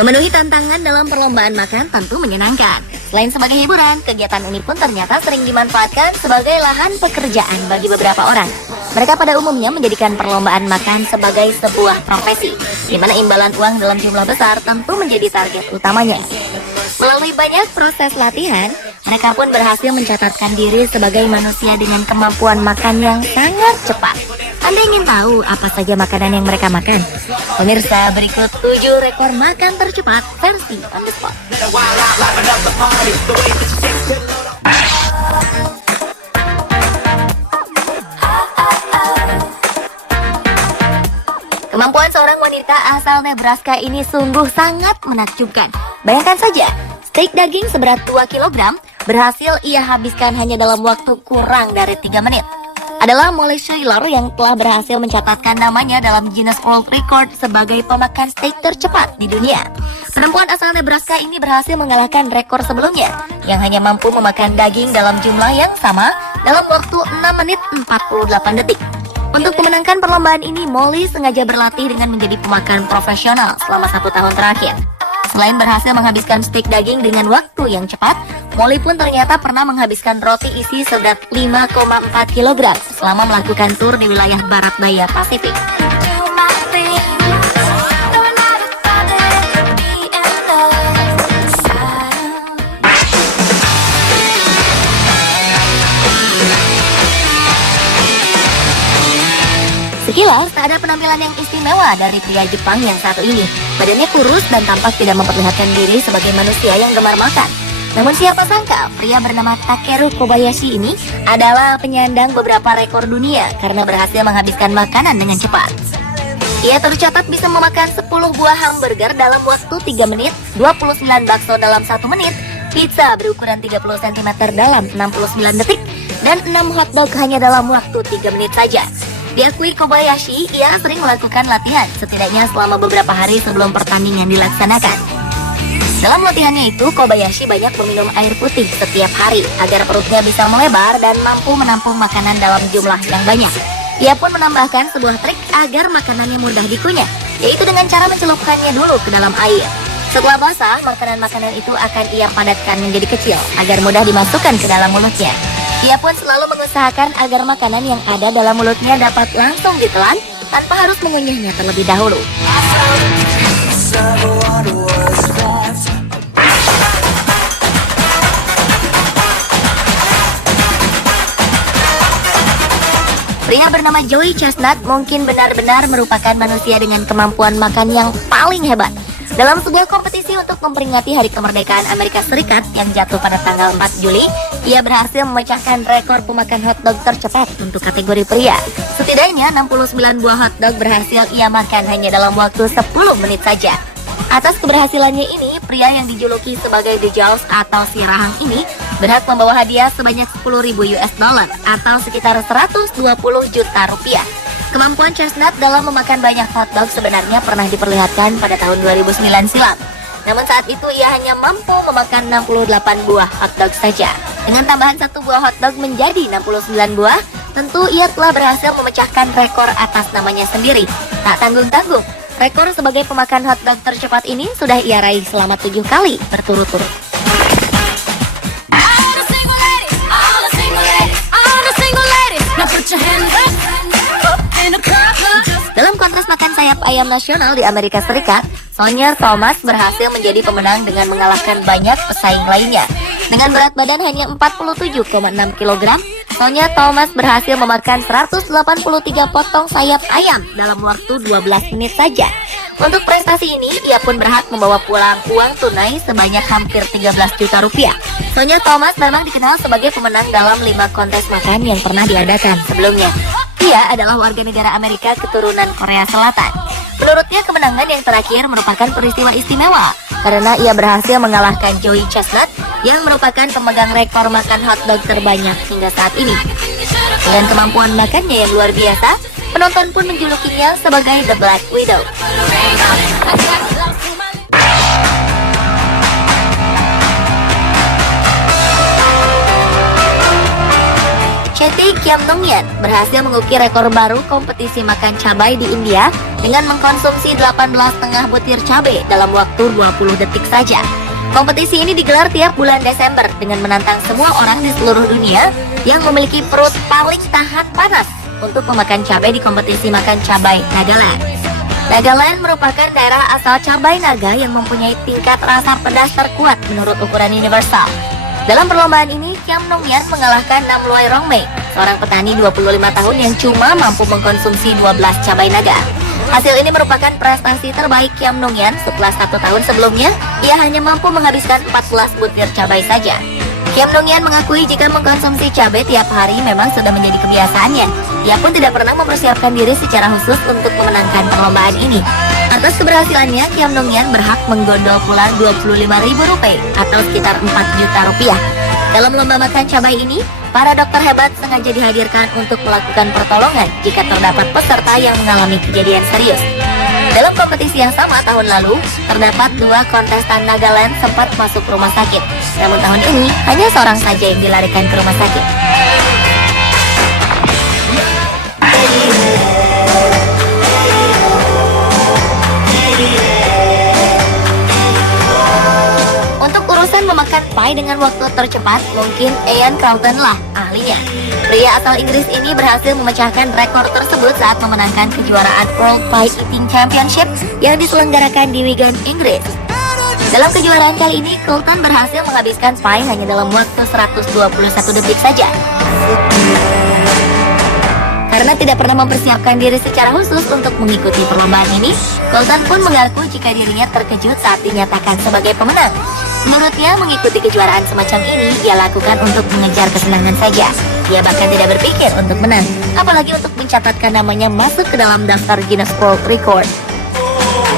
Memenuhi tantangan dalam perlombaan makan tentu menyenangkan. Selain sebagai hiburan, kegiatan ini pun ternyata sering dimanfaatkan sebagai lahan pekerjaan bagi beberapa orang. Mereka pada umumnya menjadikan perlombaan makan sebagai sebuah profesi, di mana imbalan uang dalam jumlah besar tentu menjadi target utamanya. Melalui banyak proses latihan, mereka pun berhasil mencatatkan diri sebagai manusia dengan kemampuan makan yang sangat cepat. Anda ingin tahu apa saja makanan yang mereka makan? Pemirsa, berikut 7 rekor makan tercepat versi on the spot. Kemampuan seorang wanita asal Nebraska ini sungguh sangat menakjubkan. Bayangkan saja, steak daging seberat 2 kg berhasil ia habiskan hanya dalam waktu kurang dari 3 menit. Adalah Molly Schuyler yang telah berhasil mencatatkan namanya dalam Guinness World Record sebagai pemakan steak tercepat di dunia. Perempuan asal Nebraska ini berhasil mengalahkan rekor sebelumnya yang hanya mampu memakan daging dalam jumlah yang sama dalam waktu 6 menit 48 detik. Untuk memenangkan perlombaan ini, Molly sengaja berlatih dengan menjadi pemakan profesional selama 1 tahun terakhir. Selain berhasil menghabiskan steak daging dengan waktu yang cepat, Molly pun ternyata pernah menghabiskan roti isi seberat 5,4 kg selama melakukan tur di wilayah barat daya Pasifik. Sekilas, tak ada penampilan yang istimewa dari pria Jepang yang satu ini. Badannya kurus dan tampak tidak memperlihatkan diri sebagai manusia yang gemar makan. Namun siapa sangka, pria bernama Takeru Kobayashi ini adalah penyandang beberapa rekor dunia karena berhasil menghabiskan makanan dengan cepat. Ia tercatat bisa memakan 10 buah hamburger dalam waktu 3 menit, 29 bakso dalam 1 menit, pizza berukuran 30 cm dalam 69 detik, dan 6 hotdog hanya dalam waktu 3 menit saja. Diakui Kobayashi, ia sering melakukan latihan setidaknya selama beberapa hari sebelum pertandingan dilaksanakan. Dalam latihannya itu, Kobayashi banyak meminum air putih setiap hari agar perutnya bisa melebar dan mampu menampung makanan dalam jumlah yang banyak. Ia pun menambahkan sebuah trik agar makanannya mudah dikunyah, yaitu dengan cara mencelupkannya dulu ke dalam air. Setelah basah, makanan-makanan itu akan ia padatkan menjadi kecil agar mudah dimasukkan ke dalam mulutnya. Ia pun selalu mengusahakan agar makanan yang ada dalam mulutnya dapat langsung ditelan tanpa harus mengunyahnya terlebih dahulu. Pria bernama Joey Chestnut mungkin benar-benar merupakan manusia dengan kemampuan makan yang paling hebat. Dalam sebuah kompetisi untuk memperingati Hari Kemerdekaan Amerika Serikat yang jatuh pada tanggal 4 Juli, ia berhasil memecahkan rekor pemakan hotdog tercepat untuk kategori pria. Setidaknya 69 buah hotdog berhasil ia makan hanya dalam waktu 10 menit saja. Atas keberhasilannya ini, pria yang dijuluki sebagai The Jaws atau si rahang ini berhak membawa hadiah sebanyak 10.000 US dollar atau sekitar 120 juta rupiah. Kemampuan Chestnut dalam memakan banyak hotdog sebenarnya pernah diperlihatkan pada tahun 2009 silam. Namun saat itu ia hanya mampu memakan 68 buah hotdog saja. Dengan tambahan 1 buah hotdog menjadi 69 buah, tentu ia telah berhasil memecahkan rekor atas namanya sendiri. Tak tanggung-tanggung, rekor sebagai pemakan hotdog tercepat ini sudah ia raih selama 7 kali berturut-turut. Dalam kontes makan sayap ayam nasional di Amerika Serikat, Sonya Thomas berhasil menjadi pemenang dengan mengalahkan banyak pesaing lainnya. Dengan berat badan hanya 47,6 kg, Sonya Thomas berhasil memakan 183 potong sayap ayam dalam waktu 12 menit saja. Untuk prestasi ini, ia pun berhak membawa pulang uang tunai sebanyak hampir 13 juta rupiah. Sonya Thomas memang dikenal sebagai pemenang dalam 5 kontes makan yang pernah diadakan sebelumnya. Ia adalah warga negara Amerika keturunan Korea Selatan. Menurutnya, kemenangan yang terakhir merupakan peristiwa istimewa karena ia berhasil mengalahkan Joey Chestnut yang merupakan pemegang rekor makan hotdog terbanyak hingga saat ini. Dengan kemampuan makannya yang luar biasa, penonton pun menjulukinya sebagai The Black Widow. Chetty Kiamnongyan berhasil mengukir rekor baru kompetisi makan cabai di India dengan mengkonsumsi 18,5 butir cabai dalam waktu 20 detik saja. Kompetisi ini digelar tiap bulan Desember dengan menantang semua orang di seluruh dunia yang memiliki perut paling tahan panas untuk memakan cabai di kompetisi makan cabai Nagaland. Nagaland merupakan daerah asal cabai naga yang mempunyai tingkat rasa pedas terkuat menurut ukuran universal. Dalam perlombaan ini, Kiamnongyan mengalahkan Namloy Rongmei, seorang petani 25 tahun yang cuma mampu mengkonsumsi 12 cabai naga. Hasil ini merupakan prestasi terbaik Kiamnongyan setelah 1 tahun sebelumnya, ia hanya mampu menghabiskan 14 butir cabai saja. Kiamnongyan mengakui jika mengkonsumsi cabai tiap hari memang sudah menjadi kebiasaannya. Ia pun tidak pernah mempersiapkan diri secara khusus untuk memenangkan perlombaan ini. Atas keberhasilannya, Kiamnongyan berhak menggondol pula Rp25.000 atau sekitar 4 juta rupiah. Dalam lomba makan cabai ini, para dokter hebat sengaja dihadirkan untuk melakukan pertolongan jika terdapat peserta yang mengalami kejadian serius. Dalam kompetisi yang sama tahun lalu, terdapat 2 kontestan Nagaland sempat masuk rumah sakit. Namun tahun ini, hanya seorang saja yang dilarikan ke rumah sakit. Untuk urusan memakan pie dengan waktu tercepat, mungkin Ian Carlton lah ahlinya. Pria asal Inggris ini berhasil memecahkan rekor tersebut saat memenangkan kejuaraan World Pie Eating Championship yang diselenggarakan di Wigan, Inggris. Dalam kejuaraan kali ini, Carlton berhasil menghabiskan pie hanya dalam waktu 121 detik saja. Karena tidak pernah mempersiapkan diri secara khusus untuk mengikuti perlombaan ini, Carlton pun mengaku jika dirinya terkejut saat dinyatakan sebagai pemenang. Menurutnya, mengikuti kejuaraan semacam ini ia lakukan untuk mengejar kesenangan saja. Ia bahkan tidak berpikir untuk menang, apalagi untuk mencatatkan namanya masuk ke dalam daftar Guinness World Record.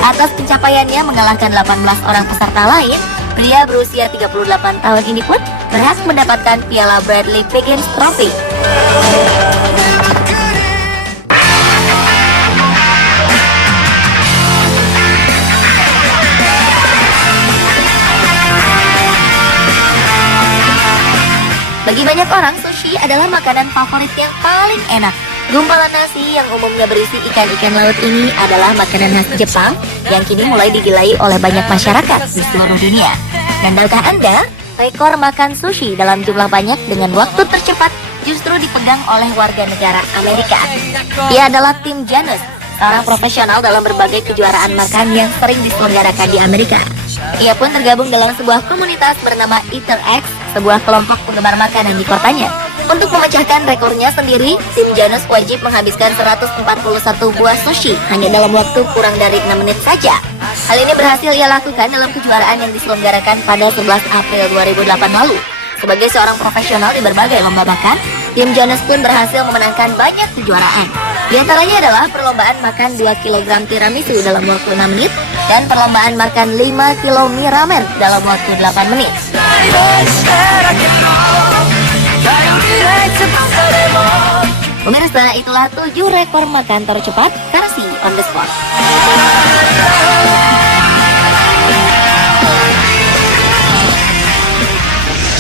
Atas pencapaiannya mengalahkan 18 orang peserta lain, pria berusia 38 tahun ini pun berhak mendapatkan piala Bradley Wiggins Trophy. Bagi banyak orang, sushi adalah makanan favorit yang paling enak. Gumpalan nasi yang umumnya berisi ikan-ikan laut ini adalah makanan khas Jepang yang kini mulai digilai oleh banyak masyarakat di seluruh dunia. Dan tahukah Anda, rekor makan sushi dalam jumlah banyak dengan waktu tercepat justru dipegang oleh warga negara Amerika. Ia adalah Tim Janus, seorang profesional dalam berbagai kejuaraan makan yang sering diselenggarakan di Amerika. Ia pun tergabung dalam sebuah komunitas bernama Eater X, sebuah kelompok penggemar makanan di kotanya. Untuk memecahkan rekornya sendiri, Tim Janus wajib menghabiskan 141 buah sushi hanya dalam waktu kurang dari 6 menit saja. Hal ini berhasil ia lakukan dalam kejuaraan yang diselenggarakan pada 11 April 2008 lalu. Sebagai seorang profesional di berbagai lomba makan, Tim Janus pun berhasil memenangkan banyak kejuaraan. Di antaranya adalah perlombaan makan 2 kg tiramisu dalam waktu 6 menit dan perlombaan makan 5 kg mie ramen dalam waktu 8 menit. Pemirsa, itulah 7 rekor makan tercepat versi On The Spot.